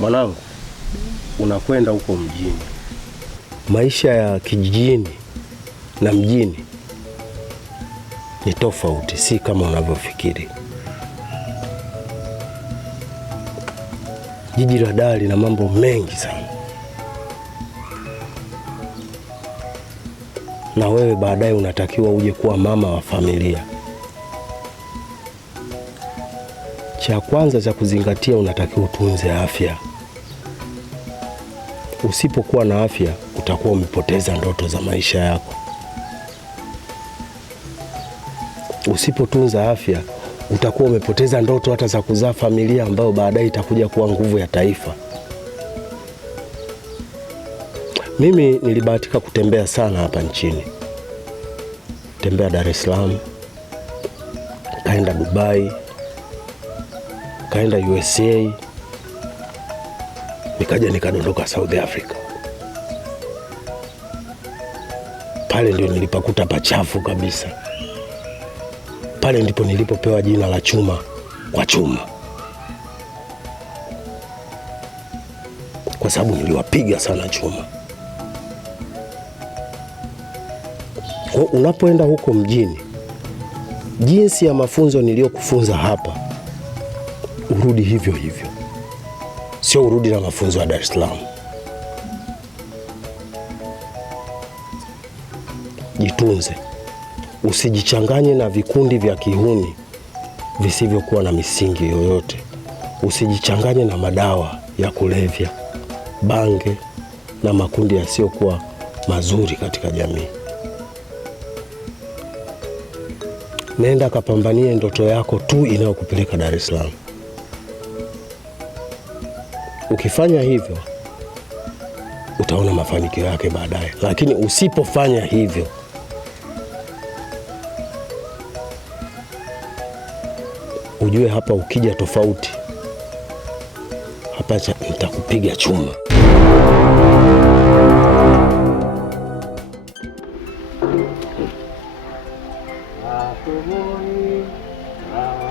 Mwanangu, unakwenda huko mjini. Maisha ya kijijini na mjini ni tofauti, si kama unavyofikiri. Jiji la Dar lina mambo mengi sana, na wewe baadaye unatakiwa uje kuwa mama wa familia. Cha kwanza cha kuzingatia, unatakiwa utunze afya. Usipokuwa na afya, utakuwa umepoteza ndoto za maisha yako. Usipotunza afya, utakuwa umepoteza ndoto hata za kuzaa familia ambayo baadaye itakuja kuwa nguvu ya taifa. Mimi nilibahatika kutembea sana hapa nchini. Tembea Dar es Salaam, kaenda Dubai, kaenda USA, nikaja nikadondoka South Africa. Pale ndio nilipakuta pachafu kabisa. Pale ndipo nilipopewa jina la chuma kwa chuma, kwa sababu niliwapiga sana chuma. Kwa unapoenda huko mjini, jinsi ya mafunzo niliyokufunza hapa, urudi hivyo hivyo, sio urudi na mafunzo ya Dar es Salaam. Jitunze, usijichanganye na vikundi vya kihuni visivyokuwa na misingi yoyote. Usijichanganye na madawa ya kulevya, bange na makundi yasiyokuwa mazuri katika jamii. Nenda kapambanie ndoto yako tu inayokupeleka Dar es Salaam. Ukifanya hivyo, utaona mafanikio yake baadaye. Lakini usipofanya hivyo, ujue hapa ukija tofauti, hapa nitakupiga chuma.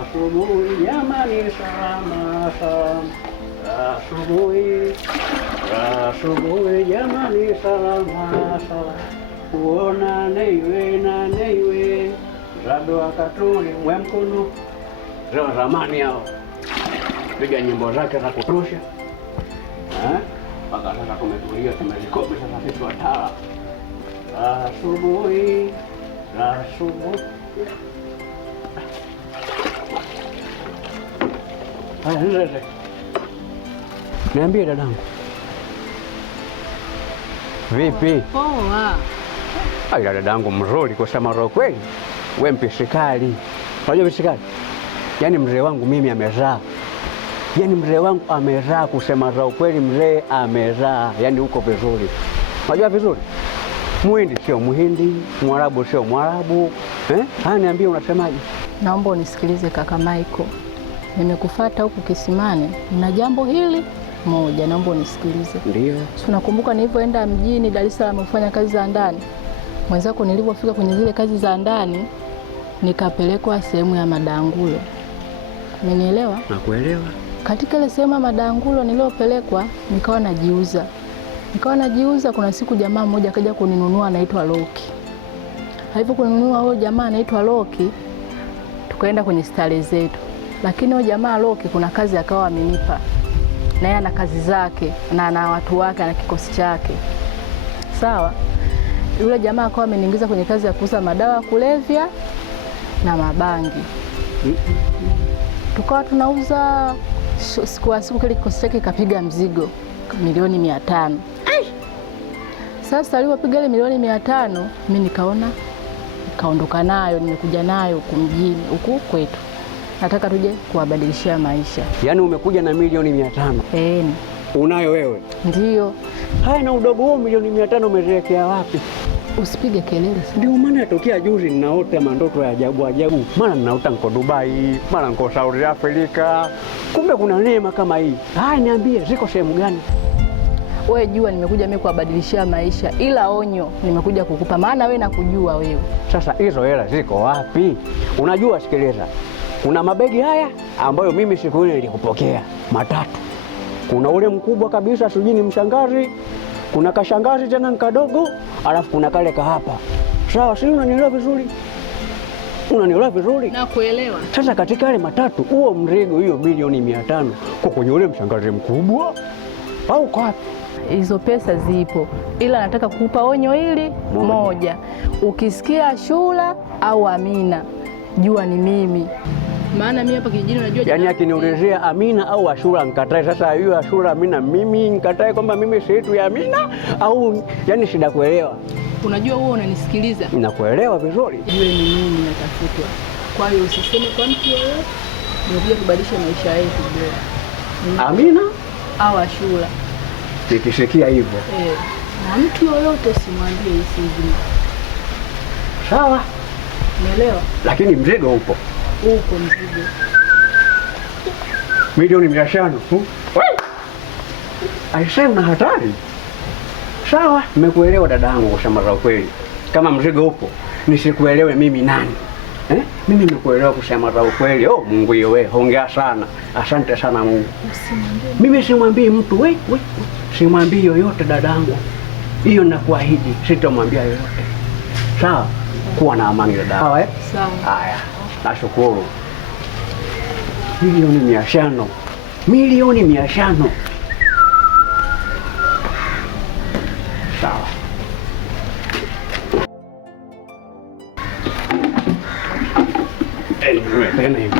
Asubuhi jamani, salama salama. Asubuhi jamani, salama salama. Kuona neiwe na neiwe Rado akatuli mwemkono zao zamani hao piga nyimbo zake za kutosha, mpaka sasa tumetulia, tumezikopi sasa sisi watala. Asubuhi nzeze. Niambie dadangu. Vipi? Poa. Ai dadangu mzuri kusema roho kweli. Wewe mpisikali. Unajua mpisikali? Yaani mzee wangu mimi amezaa. Yaani mzee wangu amezaa kusema roho kweli, mzee amezaa. Yaani uko vizuri. Unajua vizuri? Muhindi sio Muhindi, Mwarabu sio Mwarabu. Niambie unasemaje? Naomba unisikilize kaka Michael. Nimekufuata huku kisimani na jambo hili moja, naomba unisikilize. Ndio. Unakumbuka nilipoenda mjini Dar es Salaam kufanya kazi za ndani? Mwenzako nilipofika kwenye zile kazi za ndani nikapelekwa sehemu ya madangulo. Umenielewa? Nakuelewa. Katika ile sehemu ya madangulo niliyopelekwa nikawa najiuza, kuna siku jamaa mmoja akaja kuninunua anaitwa Loki. Hivyo kuninunua huyo jamaa anaitwa Loki, tukaenda kwenye stare zetu. Lakini huyo jamaa Loki kuna kazi akawa amenipa. Na yeye ana kazi zake na ana watu wake na kikosi chake. Sawa? Yule jamaa akawa ameniingiza kwenye kazi ya kuuza madawa ya kulevya na mabangi. Tukawa tunauza siku kile kikosi chake kapiga mzigo milioni 500. Sasa alipopiga ile milioni 500, mimi nikaondoka nayo, nimekuja nayo huku mjini huku kwetu. Nataka tuje kuwabadilishia maisha. Yaani umekuja na milioni 500? Unayo wewe? Ndio. Haya, na udogo huo milioni 500 umeelekea wapi? Usipige kelele sana. Ndio maana yatokea juzi ninaota mandoto ya ajabu. Mara ninaota niko Dubai, mara niko South Africa. Kumbe kuna neema kama hii. Haya, niambie ziko sehemu gani? Wewe jua nimekuja mimi kuwabadilishia maisha, ila onyo nimekuja kukupa, maana wewe nakujua wewe. Sasa hizo hela ziko wapi? Unajua, sikiliza. Kuna mabegi haya ambayo mimi siku ile nilikupokea 3. Kuna ule mkubwa kabisa sijui ni mshangazi, kuna kashangazi tena kadogo, alafu kuna kale kahapa. Sawa, si unanielewa vizuri? Unanielewa vizuri? Na kuelewa. Sasa katika yale matatu, huo mzigo hiyo milioni 500 kwa kwenye ule mshangazi mkubwa au kwa wapi? Hizo pesa zipo, ila nataka kukupa onyo hili moja. Ukisikia Ashura au Amina, jua ni mimi. Maana mimi hapa kijijini unajua, yaani akiniulizia Amina au Ashura nikatae. Sasa hiyo Ashura Amina mimi nikatae kwamba mimi si yetu ya Amina au yani shida kuelewa. Unajua wewe unanisikiliza? Ninakuelewa vizuri. Jue ni mimi natafutwa. Kwa hiyo usiseme kwa mtu yeyote, ndio kubadilisha maisha yetu bora. Amina au Ashura. Nikisikia hivyo. Na mtu yoyote simwambie hisi hivi. Sawa? Umeelewa? Lakini mzigo upo. Upo mzigo. Milioni 500 tu. Aisee, una hatari. Sawa, nimekuelewa dadangu kwa shamba la ukweli. Kama mzigo upo, nisikuelewe mimi nani? Mimi nimekuelewa kwa shamba la ukweli. Oh, Mungu wewe, hongera sana. Asante sana Mungu. Mimi simwambii mtu, simwambii yoyote dadangu. Hiyo nakuahidi, sitamwambia yoyote. Sawa? Kuwa na amani dada. Sawa eh? Sawa. Haya. Nashukuru. Milioni 500. Milioni 500. Sawa. Tena hivi.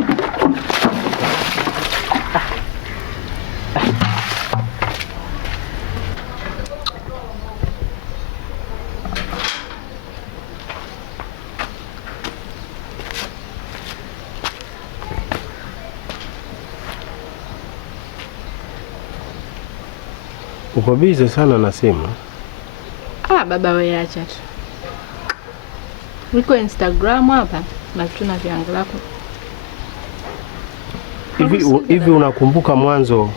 Uko bize sana na simu. Baba wewe acha tu. Niko Instagram hapa na tuna viangalia hapo. Hivi unakumbuka mwanzo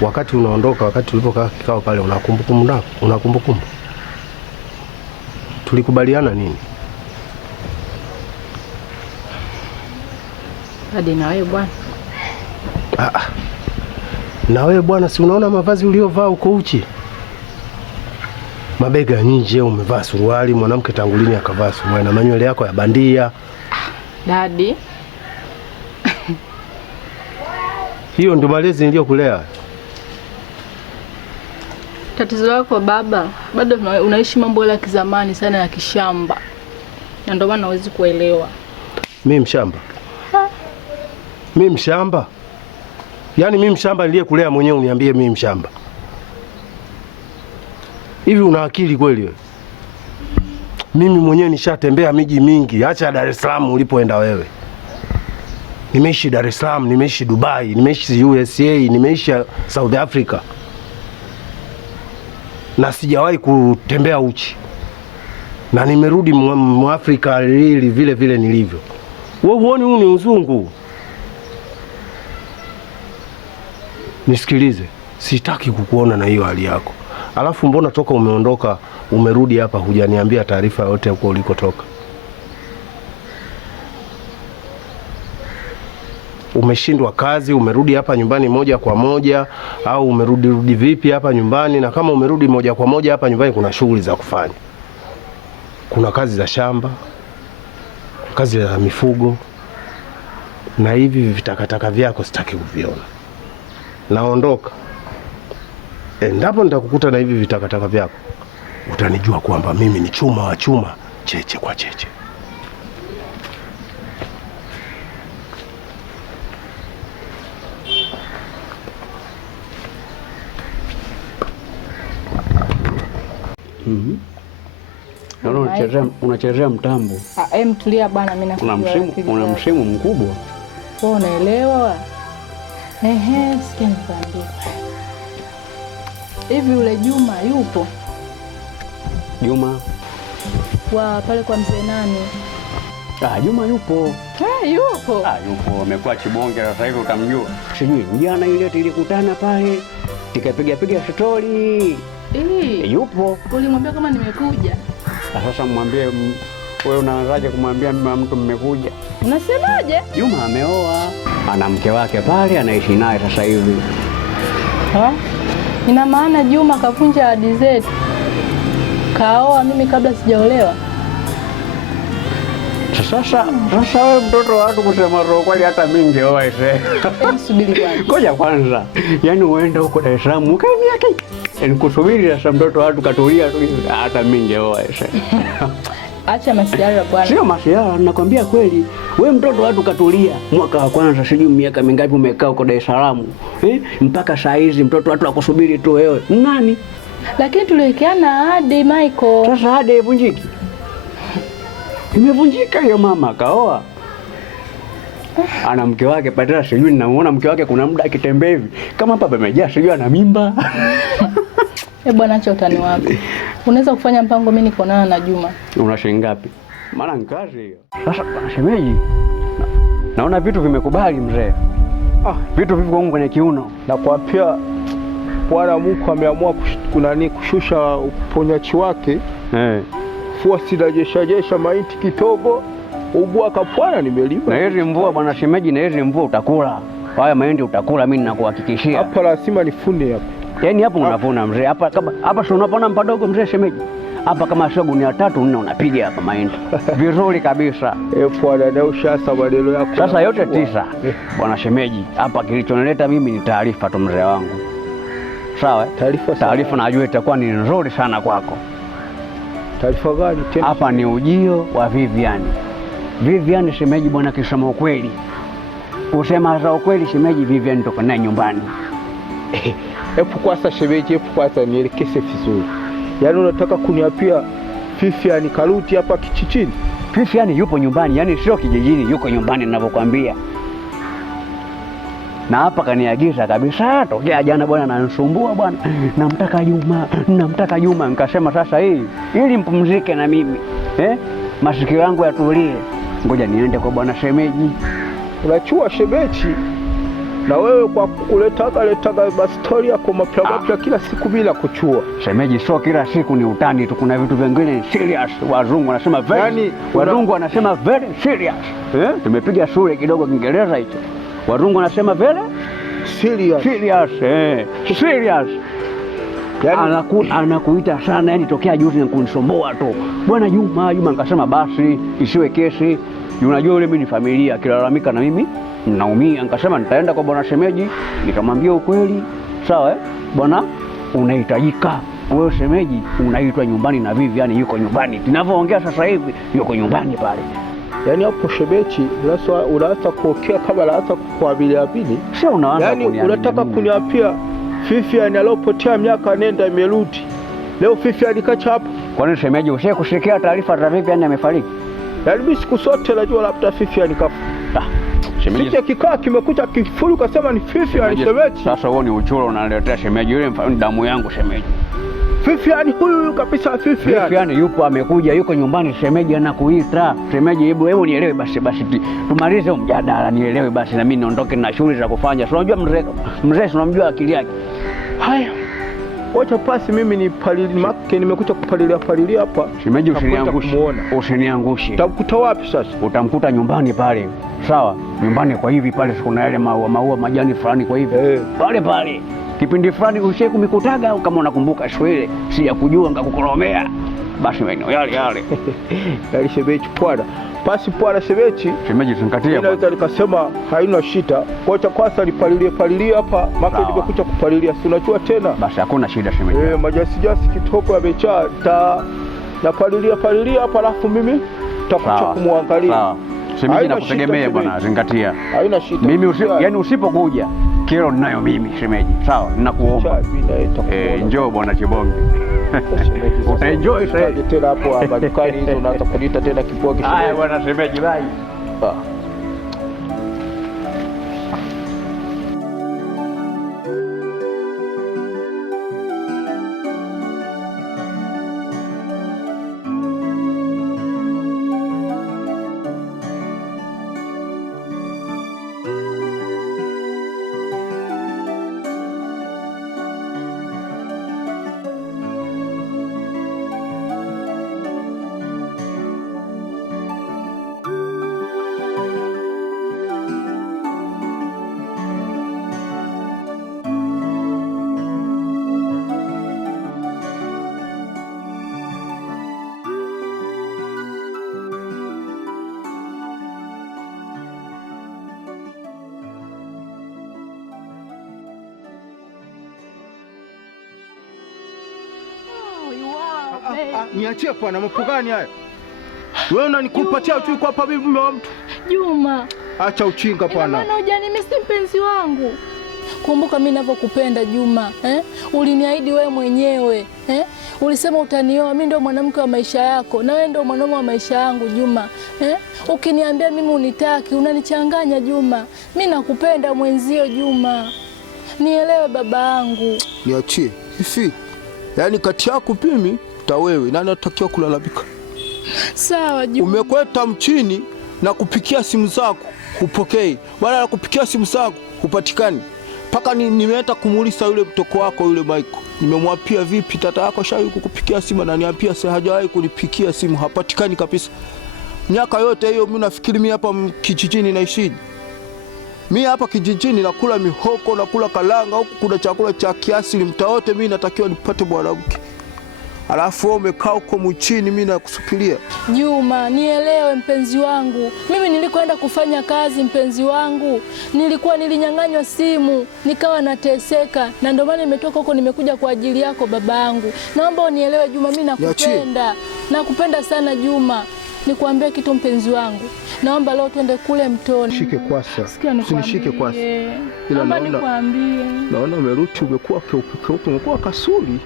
wakati unaondoka, wakati tulipokaa kikao pale, unakumbuka? Tulikubaliana nini? Hadi na wewe bwana. Na wewe bwana, si unaona mavazi uliovaa uko uchi? Mabega nje, umevaa suruali, mwanamke tangulini akavaa suruali na manywele yako ya bandia. Daddy. Hiyo ndio malezi niliyokulea. Tatizo lako baba, bado unaishi mambo ya kizamani sana ya kishamba. Na ndio maana hawezi kuelewa. Mimi mshamba? Mimi mshamba? Yaani mimi mshamba niliyekulea mwenyewe uniambie mimi mshamba? Hivi una akili kweli wewe? Mimi mwenyewe nishatembea miji mingi, acha Dar es Salaam ulipoenda wewe. Nimeishi Dar es Salaam, nimeishi Dubai, nimeishi USA, nimeishi South Africa. Na sijawahi kutembea uchi. Na nimerudi Mwafrika vile vile nilivyo. Wewe huoni huu ni uzungu? Nisikilize, sitaki kukuona na hiyo hali yako. Alafu mbona toka umeondoka, umerudi hapa hujaniambia taarifa yote huko ulikotoka? Umeshindwa kazi, umerudi hapa nyumbani moja kwa moja au umerudi vipi hapa nyumbani? Na kama umerudi moja kwa moja hapa nyumbani, kuna shughuli za kufanya. Kuna kazi za shamba, kazi za mifugo, na hivi vitakataka vyako sitaki kuviona. Naondoka. Endapo nitakukuta na hivi vitakataka vyako, utanijua kwamba mimi ni chuma wa chuma, cheche kwa cheche. Unachezea mtambo. Tulia bwana, mimi nakuelewa. Una msimu mkubwa. Wewe unaelewa? Sikia nikwambie. Hivi ule Juma yupo? Juma wa pale kwa mzee nani? Juma yupo. Yupo. Yupo, amekuwa chibonge sasa hivi utamjua. Sijui jana ile tulikutana pale, tukapiga story. Yupo. Ulimwambia kama nimekuja? Sasa mwambie wewe, unaanzaje kumwambia mtu mmekuja? Unasemaje? Juma ameoa, ana mke wake pale anaishi naye sasa hivi. Ha? Ina maana Juma kavunja ahadi zetu, kaoa mimi kabla sijaolewa? Sasa wewe mtoto wa watu kusema roho kweli, hata mimi ningeoa ise. Subiri kwanza. Ngoja kwanza. Yaani uende huko Dar es Salaam ukae miaka. Yaani kusubiri sasa mtoto wa watu katulia tu, hata mimi ningeoa ise. Acha masiara bwana. Sio masiara, nakwambia kweli. Wewe mtoto wa watu katulia. Mwaka wa kwanza sijui miaka mingapi umekaa huko Dar es Salaam. Mpaka saa hizi mtoto wa watu akusubiri tu wewe. Nani? Lakini tuliwekeana ahadi Michael. Sasa ahadi ivunjiki. Imevunjika hiyo, mama kaoa. Ana mke wake patela, sijui ninamuona mke wake kuna muda akitembea hivi kama hapa pamejaa, sijui ana mimba. Bwana acha utani wako. Unaweza kufanya mpango mimi nikaonana na Juma. Una shilingi ngapi? Maana ni kazi hiyo. Sasa bwana shemeji, naona vitu vimekubali mzee. Vitu vipo huko kwenye kiuno. Na kwa pia Bwana Mungu ameamua kushusha uponyaji wake. Fua sidajesha maiti kitogo ubwa kapwana nimelima. Na hizi mvua bwana shemeji, na hizi mvua utakula. Haya mahindi utakula, mimi ninakuhakikishia. Hapa lazima nifune hapa. Yaani hapo unavuna mzee. Hapa sio unapona mpadogo mzee shemeji. Hapa kama sio gunia 3-4 unapiga hapa mahindi. Vizuri kabisa. Bwana na ushasa maneno yako. Sasa yote 9. Bwana shemeji, hapa kilichonileta mimi ni taarifa tu mzee wangu. Sawa? Taarifa najua itakuwa ni nzuri sana kwako. Taarifa gani tena? Hapa ni ujio wa Vivian. Vivian shemeji bwana, kisema ukweli. Kusema za ukweli shemeji, Vivian toka naye nyumbani. Hebu kwanza shemeji, nielekeze vizuri. Yaani unataka kuniapia Vivian karuti hapa kijijini? Vivian yupo nyumbani, yaani sio kijijini, yuko nyumbani ninavyokuambia. Na hapa kaniagiza kabisa tokea jana bwana, ananisumbua bwana. Namtaka Juma. Nikasema sasa hii ili mpumzike na mimi. Masikio yangu yatulie. Ngoja niende kwa bwana shemeji. Unachua shemeji. Na wewe kwa kuletaga bastori yako mapya kila siku bila kuchua. Shemeji sio kila siku ni utani tu, kuna vitu vingine serious. Wazungu wanasema very, wazungu wanasema very serious. Tumepiga shule kidogo Kiingereza hicho. Wazungu wanasema very serious. Serious. Yaani anakuita sana, yani tokea juzi kunisomboa tu. Bwana Juma, nikasema basi isiwe kesi. Unajua yule mimi ni familia, kilalamika na mimi naumia. Nikasema nitaenda kwa bwana shemeji, nikamwambia ukweli. Sawa bwana, unahitajika wewe shemeji, unaitwa nyumbani na Vivian yuko nyumbani. Tunavyoongea sasa hivi yuko nyumbani pale. Yaani hapo shemeji, unaanza kuokea kama unaanza kukuabilia bili. Sio unaanza kuniambia. Yaani unataka kuniapia Vivian aliyopotea miaka nenda imerudi. Leo Vivian kacha hapo. Kwa nini shemeji usije kushirikia taarifa za Vivian amefariki? Yaani mimi siku zote najua labda Vivian kafa. Shemeji sije kikaa kimekuja kifuru kasema ni Vivian shemeji. Sasa huo ni uchoro unaletea shemeji, yule damu yangu shemeji. Vivian huyu kabisa Vivian. Vivian yupo amekuja, yuko nyumbani shemeji, anakuita. Shemeji hebu nielewe basi tumalize mjadala nielewe basi na mimi niondoke na shughuli za kufanya. Unajua mzee unamjua akili yake. Haya. Wacha pasi mimi ni palili make nimekuja kupalilia hapa. Shemeji usiniangushe. Utamkuta wapi sasa? Utamkuta nyumbani pale. Sawa? Nyumbani kwa hivi pale kuna yale maua majani fulani kwa hivi. Pale. Kipindi fulani ushe kumikutaga au kama unakumbuka shule, sijakujua nikakukoromea. Basi maeneo yale. Yale shemeji pwada. Pasi pwada shemeji. Shemeji zingatia. Naweza nikasema haina shida. Kocha kwanza nipalilie hapa, maka nimekuja kupalilia. Si unajua tena? Basi hakuna shida shemeji. Majasi kitoko yamechaa napalilia hapa alafu mimi nitakuja kumwangalia. Sawa. Shemeji nakutegemea bwana, zingatia. Haina shida. Mimi yani usipokuja kero ninayo mimi shemeji. Sawa, ninakuomba. Njoo bwana Chibonge. Utaenjoy sasa. Tena hapo dukani hizo unaanza kuniita tena Kibonge. Haya bwana shemeji, bye. Niachie bwana, mambo gani haya? Wewe unanikupatia uchui kwa hapa bibi mume wa mtu? Juma. Acha uchinga bwana. Maana hujani mimi si mpenzi wangu. Kumbuka mimi ninavyokupenda Juma, Uliniahidi wewe mwenyewe, Ulisema utanioa, mimi ndio mwanamke wa maisha yako na wewe ndio mwanaume wa maisha yangu Juma, Ukiniambia mimi unitaki, unanichanganya Juma. Mimi nakupenda mwenzio Juma. Nielewe baba yangu. Niachie. Hivi. Yaani kati yako mimi ta wewe nani anatakiwa kulalamika? Sawa Juma. Umekweta mchini na kupikia simu zako upokei. Wala na kupikia simu zako upatikani. Paka nimeenda kumuuliza yule mtoko wako yule Michael. Nimemwapia vipi tata yako shawi kukupikia simu na niambia hajawahi kunipikia simu, hapatikani kabisa. Miaka yote hiyo mimi nafikiri mimi hapa kijijini naishi. Mimi hapa kijijini nakula mihoko, nakula kalanga, huku kuna chakula cha kiasili mtaa wote mimi natakiwa nipate mwanamke. Alafu wewe umekaa huko mchini mimi nakusupilia. Juma, nielewe mpenzi wangu. Mimi nilikwenda kufanya kazi mpenzi wangu. Nilinyang'anywa simu, nikawa nateseka na ndio maana nimetoka huko nimekuja kwa ajili yako babangu. Naomba unielewe Juma, mimi nakupenda. Nakupenda sana Juma. Nikwambie kitu mpenzi wangu. Naomba leo twende kule mtoni. Shike kwasa. Usinishike kwasa. Ila naona umeruti umekuwa keupe, umekuwa kasuli.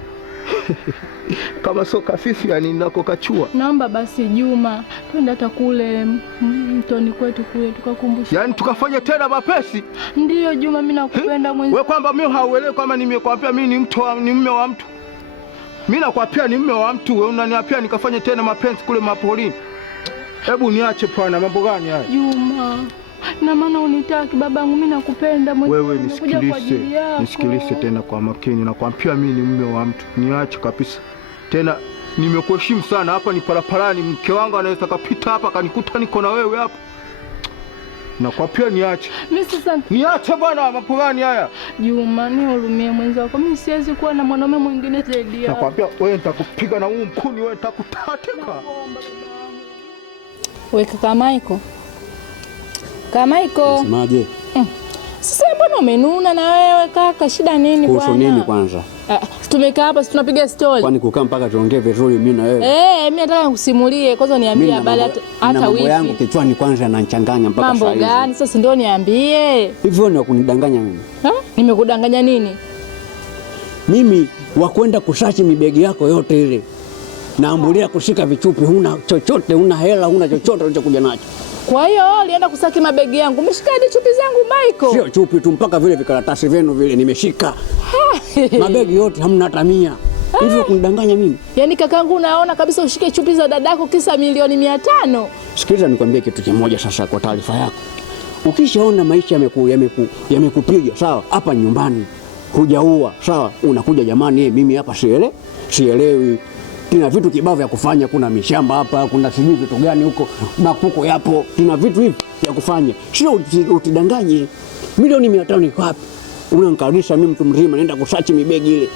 Kama soka fifi yani nako kachua. Naomba basi Juma, twende hata kule mtoni kwetu kule tukakumbusha. Yaani tukafanya tena mapesi? Ndiyo Juma, mimi nakupenda mwenzi. Wewe kwamba mimi hauelewi kama nimekwambia mimi ni mume wa mtu. Mimi nakwambia ni mume wa mtu, wewe unaniapia nikafanye tena mapenzi kule mapolini. Hebu niache bwana, mambo gani haya? Juma, na maana unitaki babangu, mimi nakupenda mwenyewe. Wewe nisikilize tena kwa makini. Nakwambia mimi ni mume wa mtu. Niache kabisa. Tena nimekuheshimu sana, hapa ni paraparani, mke wangu anaweza kapita hapa kanikuta niko na wewe hapa. Nakwambia niache. Mimi sasa niache bwana, mambo gani haya? Juma, nihurumie mwenzi wako. Mimi siwezi kuwa na mwanaume mwingine zaidi yako. Nakwambia wewe nitakupiga na huu mkuni, wewe nitakutateka. Wewe kaka Michael. Kaka Michael. Unasemaje? Sasa mbona umenuna na wewe kaka, shida nini bwana? Kuhusu nini kwanza? Tumekaa hapa tunapiga story. Kwani kukaa mpaka tuongee vizuri mimi na wewe? Mimi nataka nikusimulie kwanza, niambie habari hata mambo yangu kichwani kwanza yananichanganya mpaka sasa. Mambo gani sasa ndio niambie? Hivyo ni kunidanganya mimi. Nimekudanganya nini? Mimi wakwenda kusachi mibegi yako yote ile. Naambulia kushika vichupi, huna chochote, huna hela, huna chochote ulichokuja nacho. Kwa hiyo alienda kusaki mabegi yangu. Umeshika hadi chupi zangu Michael? Sio chupi tu, mpaka vile vikaratasi vyenu vile nimeshika. Mabegi yote hamna hata 100. Hivyo kunidanganya mimi? Yaani kakangu unaona kabisa ushike chupi za dadako kisa milioni 500. Sikiliza nikwambie kitu kimoja sasa kwa taarifa yako. Ukishaona maisha yamekupiga, sawa? Hapa nyumbani hujaua, sawa? Unakuja jamani, mimi hapa sielewi. Tuna vitu kibao vya kufanya, kuna mishamba hapa, kuna sijui vitu gani huko, makuko yapo, tuna vitu hivi vya kufanya. Sio utidanganye. Milioni 500 iko wapi? Unankaribisha mimi mtu mzima naenda kusachi mibegi ile.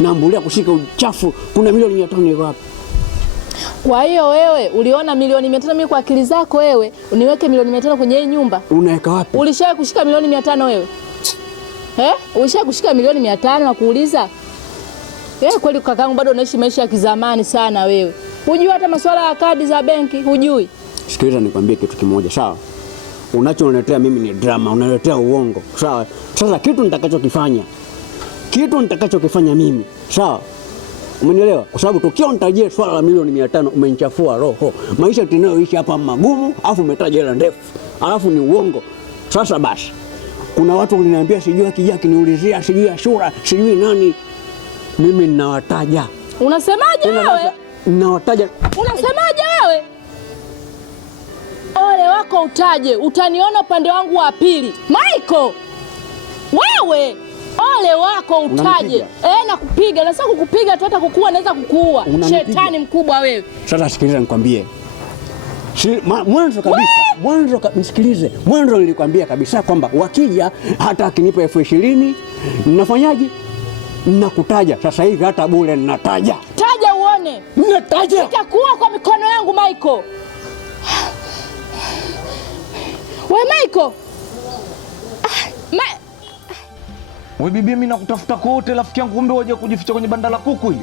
Naambulia kushika uchafu, kuna milioni 500 iko wapi? Kwa hiyo wewe uliona milioni 500 mimi kwa akili zako wewe, uniweke milioni 500 kwenye hii nyumba? Unaweka wapi? Ulishawahi kushika milioni 500 wewe? Ulishawahi kushika milioni 500 na kuuliza? Kweli kakangu bado unaishi maisha ya kizamani sana wewe. Hujui hata masuala ya kadi za benki, hujui? Sikiliza nikwambie kitu kimoja, sawa? Unachoniletea mimi ni drama, unaletea uongo, sawa? Sasa kitu nitakachokifanya mimi, sawa? Umenielewa? Kwa sababu tukio nitajie swala la milioni 500 umenichafua roho. Maisha tunayoishi hapa magumu, afu umetaja hela ndefu. Alafu ni uongo. Sasa basi. Kuna watu waliniambia sijui akija kiniulizia, sijui Ashura, sijui nani. Mimi ninawataja. Unasemaje wewe? Ninawataja. Unasemaje wewe? Ole wako utaje, utaniona upande wangu wa pili. Michael! Wewe! Ole wako utaje. Nakupiga, na sasa kukupiga tu hata kukua naweza kukuua. Shetani mkubwa wewe. Sasa sikiliza nikwambie. Mwanzo nilikwambia kabisa kwamba wakija hata akinipa 20,000 ninafanyaje? Nakutaja. Sasa hivi hata bure ninataja. Taja uone. Nataja. Nitakuwa kwa mikono yangu Michael. Wewe Michael. Wewe bibi, mimi nakutafuta kote rafiki yangu, kumbe waje kujificha kwenye banda la kuku hili.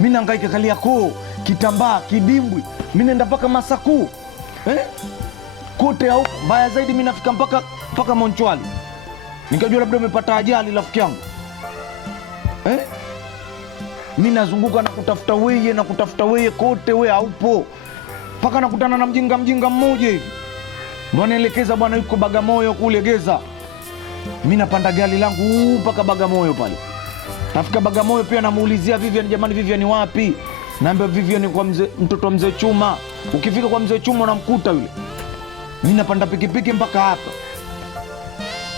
Mimi nahangaika Kariakoo, Kitambaa, Kidimbwi, mimi naenda mpaka Masakuu. Kote huko mbaya zaidi mimi nafika mpaka Monchwali. Nikajua labda umepata ajali rafiki yangu. Mimi nazunguka na kutafuta weye kote, wewe haupo. Mpaka nakutana na mjinga mmoja hivi. Ndio anaelekeza bwana yuko Bagamoyo kule Geza. Mimi napanda gari langu mpaka Bagamoyo pale. Nafika Bagamoyo pia namuulizia Vivian, jamani Vivian wapi? Naambia Vivian kwa mtoto mzee Chuma. Ukifika kwa mzee Chuma unamkuta yule. Mimi napanda pikipiki mpaka hapa.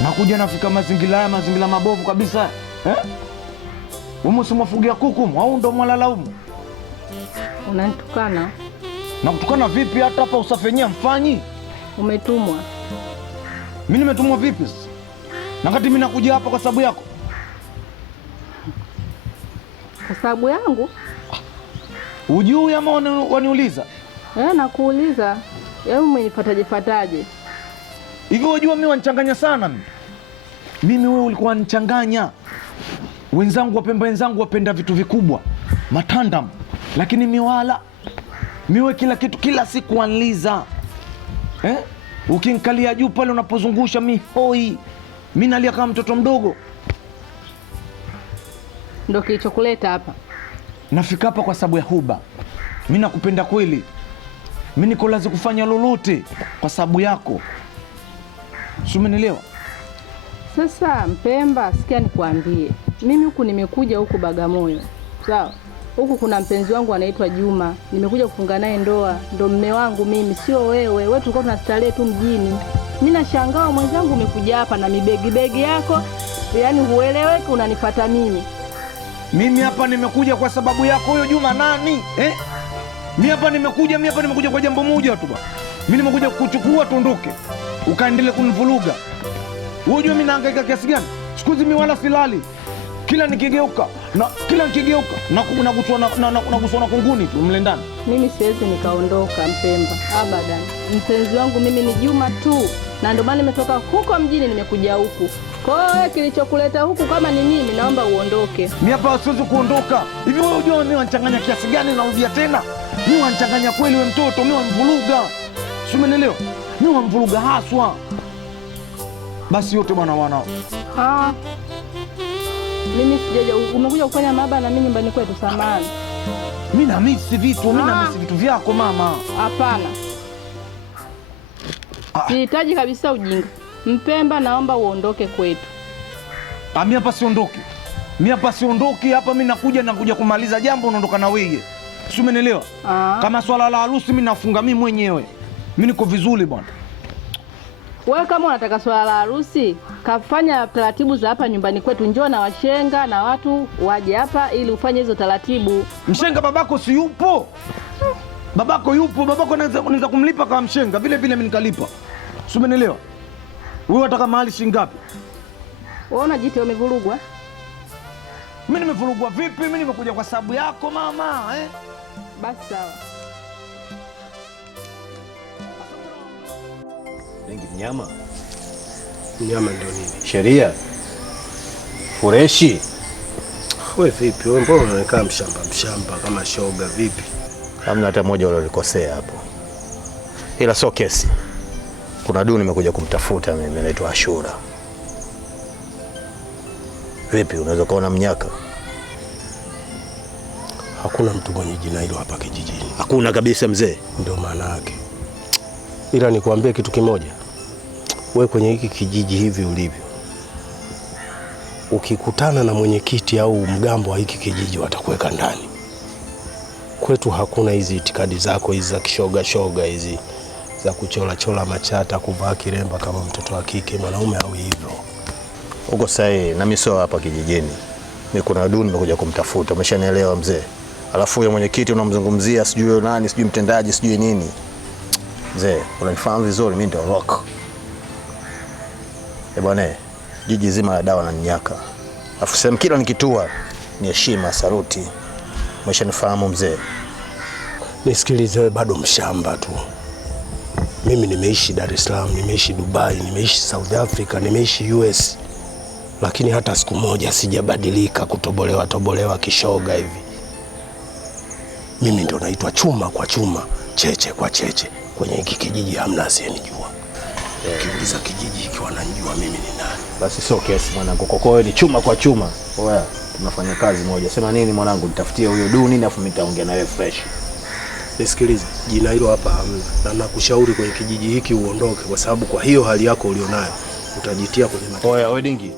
Nakuja nafika mazingira mabovu kabisa. Umu simafugia kuku au ndo mwalala umu? Unanitukana? Na kutukana vipi? Hata hapa usafenyea mfanyi? Umetumwa. Mimi nimetumwa vipi? Na kati mimi nakuja hapa kwa sababu yako. Kwa sababu yangu? Ujui ama waniuliza? Nakuuliza. Wewe umenipataje? Hivyo unajua mimi wanichanganya sana mimi. Mimi wewe ulikuwa wanichanganya. Wenzangu wapemba wenzangu wapenda vitu vikubwa, matandam, lakini miwala miwe kila kitu kila siku wanliza. Ukinikalia juu pale unapozungusha mihoi. Mimi nalia kama mtoto mdogo. Ndio kilichokuleta hapa? Nafika hapa kwa sababu ya huba. Mimi nakupenda kweli. Mimi niko lazima kufanya lolote kwa sababu yako. Si umenielewa? Sasa Mpemba, sikia nikwambie. Mimi huku nimekuja huku Bagamoyo. Sawa? Huku kuna mpenzi wangu anaitwa Juma. Nimekuja kufunga naye ndoa. Ndo mume wangu mimi, sio wewe. Wewe tulikuwa tunastarehe tu mjini. Mimi nashangaa mwenzangu umekuja hapa na mibegi yako. Yaani hueleweki unanifuata mimi. Mimi hapa nimekuja kwa sababu yako. Huyo Juma nani? Mimi hapa nimekuja kwa jambo moja tu bwana. Mimi nimekuja kukuchukua tuondoke. Ukaendelee kunivuruga. Unajua mimi nahangaika kiasi gani? Siku hizi mimi wala silali. Kila nikigeuka na kusona kunguni tu mle ndani. Mimi siwezi nikaondoka Mpemba. Abadan. Mpenzi wangu mimi ni Juma tu. Na ndio maana nimetoka huko mjini nimekuja huku. Kwa hiyo kilichokuleta huku kama ni mimi naomba uondoke. Mimi hapa siwezi kuondoka. Hivi wewe unajua mimi wanachanganya kiasi gani narudia tena? Mimi wanachanganya kweli wewe mtoto, mimi wamvuruga. Si umenielewa? Mimi wamvuruga haswa. Basi yote bwana. Mimi sijaja, umekuja kufanya maaba na mimi nyumbani kwetu samani. Mimi namisi vitu vyako mama. Hapana. Sihitaji kabisa ujinga. Mpemba naomba uondoke kwetu. Mimi hapa siondoki. Hapa mimi nakuja kumaliza jambo unaondoka na wewe. Si umenielewa? Kama swala la harusi mimi nafunga mimi mwenyewe. Mimi niko vizuri bwana. Wewe kama unataka swala la harusi, kafanya taratibu za hapa nyumbani kwetu. Njoo na washenga na watu waje hapa ili ufanye hizo taratibu. Mshenga babako si yupo? Babako yupo, babako naweza kumlipa kama mshenga. Vile mimi nikalipa. Si umenielewa? Wewe unataka mahali shilingi ngapi? Wewe unajitia umevurugwa? Mimi nimevurugwa vipi? Mimi nimekuja kwa sababu yako mama, Basi sawa. Mnyama ndio nini? Sheria fureshi. Wewe vipi? Wewe mbona unakaa mshamba kama shoga vipi? Hamna hata mmoja ulikosea hapo. Ila sio kesi. Kuna duni nimekuja kumtafuta mimi, anaitwa Ashura. Vipi, unaweza kuona mnyaka? Hakuna mtu mwenye jina hilo hapa kijijini. Hakuna kabisa mzee. Ndio maana yake. Ila nikwambie kitu kimoja. Wewe kwenye hiki kijiji hivi ulivyo, ukikutana na mwenyekiti au mgambo wa hiki kijiji watakuweka ndani. Kwetu hakuna hizi itikadi zako hizi za kishoga hizi za kuchola machata, kuvaa kiremba kama mtoto wa kike, mwanaume au hivyo. Uko sahihi, na mimi sio hapa kijijini. Mimi kuna duni nimekuja kumtafuta, umeshanielewa mzee? Alafu yule mwenyekiti unamzungumzia sijui nani, sijui mtendaji, sijui nini. Mzee, unanifahamu vizuri, mimi ndio rock. Bwana, jiji zima la dawa na nyaka. Alafu sema kila nikitua ni heshima, saruti. Umeshanifahamu mzee? Nisikilize wewe, bado mshamba tu. Mimi nimeishi Dar es Salaam, nimeishi Dubai, nimeishi South Africa, nimeishi US. Lakini hata siku moja sijabadilika kutobolewa kishoga hivi. Mimi ndo naitwa chuma kwa chuma, cheche kwa cheche. Kwenye hiki kijiji hamna asiyenijua. Kiuliza kijiji hiki wananijua mimi ni nani. Basi sio kesi mwanangu, kokoe ni chuma kwa chuma. Oya, tunafanya kazi moja. Sema nini mwanangu, nitafutie huyo Duni afu nitaongea nawe fresh. Nisikilize, jina hilo hapa hamna. Na nakushauri kwenye kijiji hiki uondoke, kwa sababu kwa hiyo hali yako ulionayo utajitia kwenye matatizo. Oya, wewe dingi.